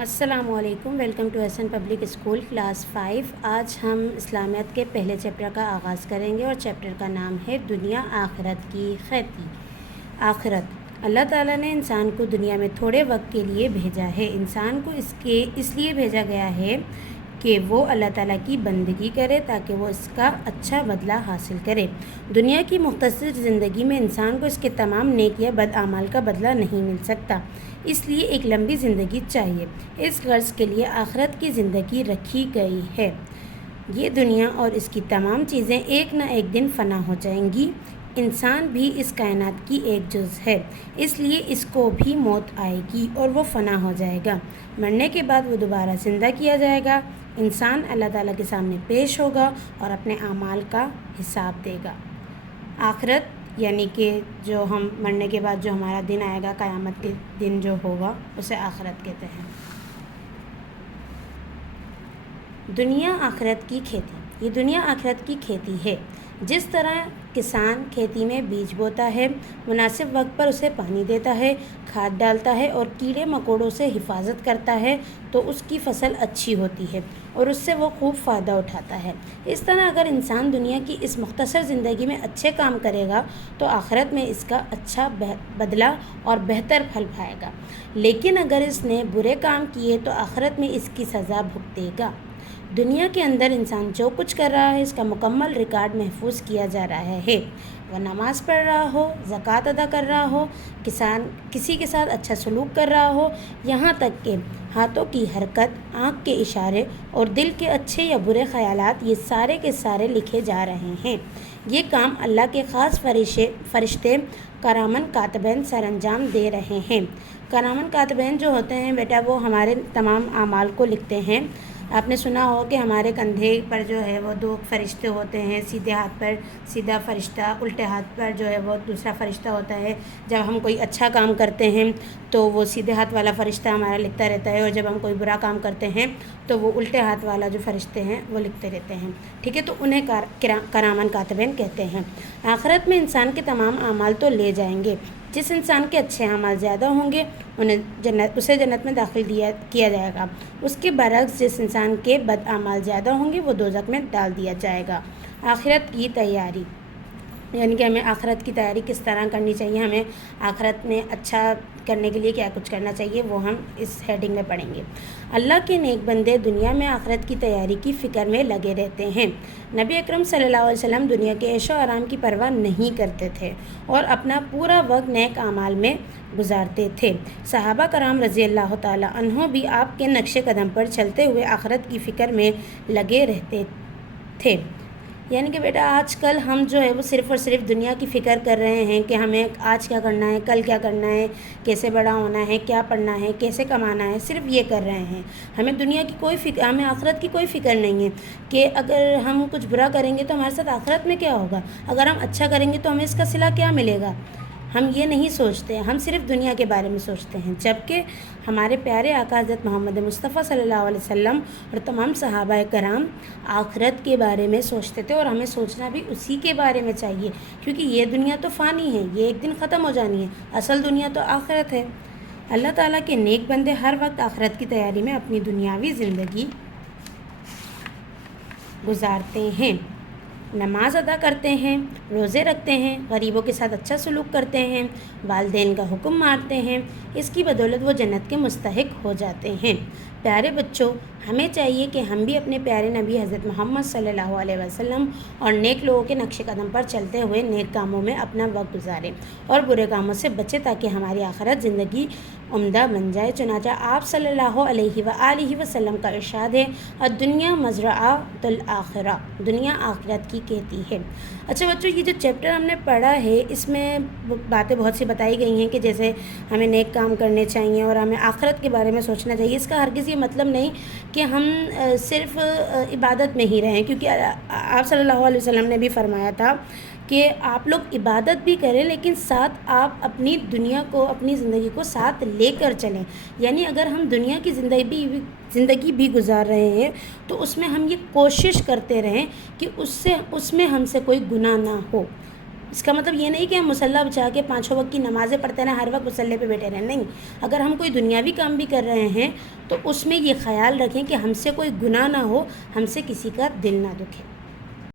السلام علیکم، welcome to S N public school class 5۔ آج ہم اسلامیات کے پہلے چیپٹر کا آغاز کریں گے اور چیپٹر کا نام ہے دنیا آخرت کی کھیتی۔ آخرت، اللہ تعالیٰ نے انسان کو دنیا میں تھوڑے وقت کے لیے بھیجا ہے۔ انسان کو اس لیے بھیجا گیا ہے کہ وہ اللہ تعالیٰ کی بندگی کرے تاکہ وہ اس کا اچھا بدلہ حاصل کرے۔ دنیا کی مختصر زندگی میں انسان کو اس کے تمام نیک یا بد اعمال کا بدلہ نہیں مل سکتا، اس لیے ایک لمبی زندگی چاہیے۔ اس غرض کے لیے آخرت کی زندگی رکھی گئی ہے۔ یہ دنیا اور اس کی تمام چیزیں ایک نہ ایک دن فنا ہو جائیں گی۔ انسان بھی اس کائنات کی ایک جز ہے، اس لیے اس کو بھی موت آئے گی اور وہ فنا ہو جائے گا۔ مرنے کے بعد وہ دوبارہ زندہ کیا جائے گا۔ انسان اللہ تعالیٰ کے سامنے پیش ہوگا اور اپنے اعمال کا حساب دے گا۔ آخرت یعنی کہ جو ہم مرنے کے بعد جو ہمارا دن آئے گا، قیامت کے دن جو ہوگا، اسے آخرت کہتے ہیں۔ دنیا آخرت کی کھیتی، یہ دنیا آخرت کی کھیتی ہے۔ جس طرح کسان کھیتی میں بیج بوتا ہے، مناسب وقت پر اسے پانی دیتا ہے، کھاد ڈالتا ہے اور کیڑے مکوڑوں سے حفاظت کرتا ہے تو اس کی فصل اچھی ہوتی ہے اور اس سے وہ خوب فائدہ اٹھاتا ہے۔ اس طرح اگر انسان دنیا کی اس مختصر زندگی میں اچھے کام کرے گا تو آخرت میں اس کا اچھا بدلہ اور بہتر پھل پائے گا، لیکن اگر اس نے برے کام کیے تو آخرت میں اس کی سزا بھگتے گا۔ دنیا کے اندر انسان جو کچھ کر رہا ہے اس کا مکمل ریکارڈ محفوظ کیا جا رہا ہے۔ وہ نماز پڑھ رہا ہو، زکوٰۃ ادا کر رہا ہو، کسی کے ساتھ اچھا سلوک کر رہا ہو، یہاں تک کہ ہاتھوں کی حرکت، آنکھ کے اشارے اور دل کے اچھے یا برے خیالات، یہ سارے کے سارے لکھے جا رہے ہیں۔ یہ کام اللہ کے خاص فرشتے کرامن کاتبین سر انجام دے رہے ہیں۔ کرامن کاتبین جو ہوتے ہیں بیٹا، وہ ہمارے تمام اعمال کو لکھتے ہیں۔ آپ نے سنا ہو کہ ہمارے کندھے پر جو ہے وہ 2 فرشتے ہوتے ہیں، سیدھے ہاتھ پر سیدھا فرشتہ، الٹے ہاتھ پر جو ہے وہ دوسرا فرشتہ ہوتا ہے۔ جب ہم کوئی اچھا کام کرتے ہیں تو وہ سیدھے ہاتھ والا فرشتہ ہمارا لکھتا رہتا ہے، اور جب ہم کوئی برا کام کرتے ہیں تو وہ الٹے ہاتھ والا جو فرشتے ہیں وہ لکھتے رہتے ہیں، ٹھیک ہے؟ تو انہیں کرامن کاتبین کہتے ہیں۔ آخرت میں انسان کے تمام اعمال تو لے جائیں گے۔ جس انسان کے اچھے اعمال زیادہ ہوں گے اسے جنت میں داخل کیا جائے گا۔ اس کے برعکس جس انسان کے بد اعمال زیادہ ہوں گے وہ دوزخ میں ڈال دیا جائے گا۔ آخرت کی تیاری، یعنی کہ ہمیں آخرت کی تیاری کس طرح کرنی چاہیے، ہمیں آخرت میں اچھا کرنے کے لیے کیا کچھ کرنا چاہیے، وہ ہم اس ہیڈنگ میں پڑھیں گے۔ اللہ کے نیک بندے دنیا میں آخرت کی تیاری کی فکر میں لگے رہتے ہیں۔ نبی اکرم صلی اللہ علیہ وسلم دنیا کے عیش و آرام کی پرواہ نہیں کرتے تھے اور اپنا پورا وقت نیک اعمال میں گزارتے تھے۔ صحابہ کرام رضی اللہ تعالیٰ عنہ بھی آپ کے نقش قدم پر چلتے ہوئے آخرت کی فکر میں لگے رہتے تھے۔ یعنی کہ بیٹا آج کل ہم جو ہے وہ صرف اور صرف دنیا کی فکر کر رہے ہیں کہ ہمیں آج کیا کرنا ہے، کل کیا کرنا ہے، کیسے بڑا ہونا ہے، کیا پڑھنا ہے، کیسے کمانا ہے، صرف یہ کر رہے ہیں۔ ہمیں دنیا کی کوئی فکر، ہمیں آخرت کی کوئی فکر نہیں ہے کہ اگر ہم کچھ برا کریں گے تو ہمارے ساتھ آخرت میں کیا ہوگا، اگر ہم اچھا کریں گے تو ہمیں اس کا صلہ کیا ملے گا۔ ہم یہ نہیں سوچتے، ہم صرف دنیا کے بارے میں سوچتے ہیں، جبکہ ہمارے پیارے آقا حضرت محمد مصطفیٰ صلی اللہ علیہ وسلم اور تمام صحابہ کرام آخرت کے بارے میں سوچتے تھے، اور ہمیں سوچنا بھی اسی کے بارے میں چاہیے، کیونکہ یہ دنیا تو فانی ہے، یہ ایک دن ختم ہو جانی ہے، اصل دنیا تو آخرت ہے۔ اللہ تعالیٰ کے نیک بندے ہر وقت آخرت کی تیاری میں اپنی دنیاوی زندگی گزارتے ہیں، نماز ادا کرتے ہیں، روزے رکھتے ہیں، غریبوں کے ساتھ اچھا سلوک کرتے ہیں، والدین کا حکم مانتے ہیں۔ اس کی بدولت وہ جنت کے مستحق ہو جاتے ہیں۔ پیارے بچوں، ہمیں چاہیے کہ ہم بھی اپنے پیارے نبی حضرت محمد صلی اللہ علیہ وسلم اور نیک لوگوں کے نقش قدم پر چلتے ہوئے نیک کاموں میں اپنا وقت گزاریں اور برے کاموں سے بچیں تاکہ ہماری آخرت زندگی عمدہ بن جائے۔ چنانچہ آپ صلی اللہ علیہ وآلہ وسلم کا ارشاد ہے، الدنیا مزرعۃ الآخرہ، دنیا آخرت کی کھیتی ہے۔ اچھا بچوں، یہ جو چیپٹر ہم نے پڑھا ہے اس میں باتیں بہت سی بتائی گئی ہیں کہ جیسے ہمیں نیک کام کرنے چاہیے اور ہمیں آخرت کے بارے میں سوچنا چاہیے۔ اس کا ہرگز یہ مطلب نہیں کہ ہم صرف عبادت میں ہی رہیں، کیونکہ آپ صلی اللہ علیہ وسلم نے بھی فرمایا تھا کہ آپ لوگ عبادت بھی کریں لیکن ساتھ آپ اپنی دنیا کو، اپنی زندگی کو ساتھ لے کر چلیں۔ یعنی اگر ہم دنیا کی زندگی بھی گزار رہے ہیں تو اس میں ہم یہ کوشش کرتے رہیں کہ اس میں ہم سے کوئی گناہ نہ ہو، اس کا مطلب یہ نہیں کہ ہم مصلی بچھا کے 5 وقت کی نمازیں پڑھتے رہیں، ہر وقت مصلی پہ بیٹھے رہیں، نہیں. اگر ہم کوئی دنیاوی کام بھی کر رہے ہیں تو اس میں یہ خیال رکھیں کہ ہم سے کوئی گناہ نہ ہو، ہم سے کسی کا دل نہ دکھے.